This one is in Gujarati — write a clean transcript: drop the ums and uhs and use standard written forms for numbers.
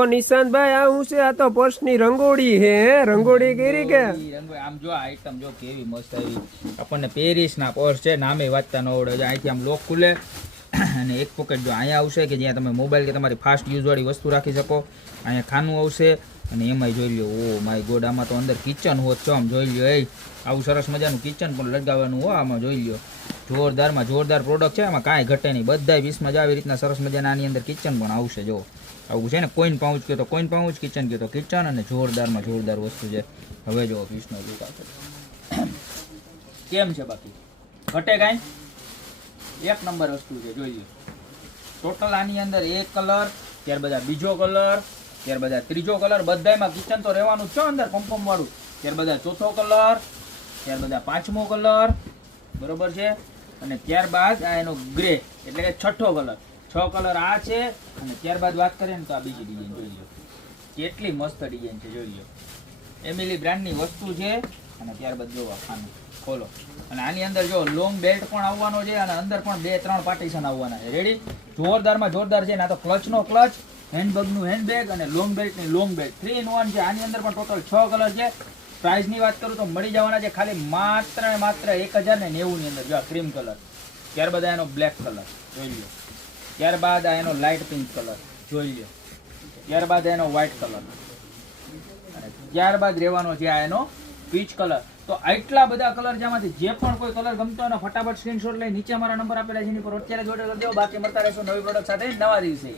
ઓહો નિશાંતભાઈ, આ શું છે? આ તો પર્સની રંગોળી હે. રંગોળી કરી કે આમ જો આઈટમ જો કેવી મસ્ત આવી. આપણને પેરિસ ના પર્સ છે, નામે વાંચતા ન આવડે. અહીંથી આમ લોક ખુલે અને એક પોકેટ જો અહીંયા આવશે કે જ્યાં તમે મોબાઈલ કે તમારી ફાસ્ટ યુઝ વાળી વસ્તુ રાખી શકો. અહીંયા ખાનું આવશે અને એમાંય જોઈ લો, ઓ માય ગોડ, આમાં તો અંદર કિચન હોત છો. આમ જોઈ લો, એ આવું સરસ મજાનું કિચન પણ લગાવવાનું હો. આમાં જોઈ લો, જોરદારમાં જોરદાર પ્રોડક્ટ છે. આમાં કાંઈ ઘટે નહીં, બધા 20 આવી રીતના સરસ મજાના આની અંદર કિચન પણ આવશે. જો આવું છે ને, કોઈન પાઉચ કહો તો કોઈન પાઉચ, કિચન કહો તો કિચન, અને જોરદારમાં જોરદાર વસ્તુ છે. હવે જો પીસનો લુક આવશે કેમ છે, બાકી ઘટે કાંઈ? એક નંબર વસ્તુ છે. જોઈએ ટોટલ આની અંદર એક કલર, ત્યારબાદ આ બીજો કલર, ત્યારબાદ આ ત્રીજો કલર, બધામાં કિચન તો રહેવાનું જ છે અંદર પંપમ વાળું. ત્યારબાદ આ ચોથો કલર, ત્યારબાદ આ પાંચમો કલર, બરોબર છે. અને ત્યારબાદ આ એનો ગ્રે એટલે કે છઠ્ઠો કલર. 6 કલર આ છે. અને ત્યારબાદ વાત કરીએ ને તો આ બીજી ડિઝાઇન જોઈ લો, કેટલી મસ્ત ડિઝાઇન છે. જોઈ લો, એમિલી બ્રાન્ડની વસ્તુ છે. અને ત્યારબાદ જોવા ખાનું ખોલો, અને આની અંદર જો લોંગ બેલ્ટ પણ આવવાનો છે, અને અંદર પણ 2-3 પાર્ટીશન આવવાના છે. રેડી, જોરદારમાં જોરદાર છે. ના તો ક્લચનો ક્લચ, હેન્ડબેગનું હેન્ડબેગ અને લોંગ બેલ્ટની લોંગ બેલ્ટ 3 in 1 છે. આની અંદર પણ ટોટલ 6 કલર છે. પ્રાઇસની વાત કરું તો મળી જવાના છે ખાલી માત્ર 1090 ની અંદર. જો ક્રીમ કલર, ત્યારબાદ એનો બ્લેક કલર જોઈ લો, ત્યારબાદ આ એનો લાઇટ પિંક કલર જોઈ લો, ત્યારબાદ એનો વ્હાઇટ કલર, અને ત્યારબાદ રહેવાનો છે આ એનો પીચ કલર. તો આટલા બધા કલર, જેમાંથી જે પણ કોઈ કલર ગમતો હોય ફટાફટ સ્ક્રીનશોટ લઈ નીચે અમારા નંબર આપેલા છે એની પર અત્યારે જોડે કરી દો. બાકી મળતા રહેશો નવી પ્રોડક્ટ સાથે નવા દિવસે.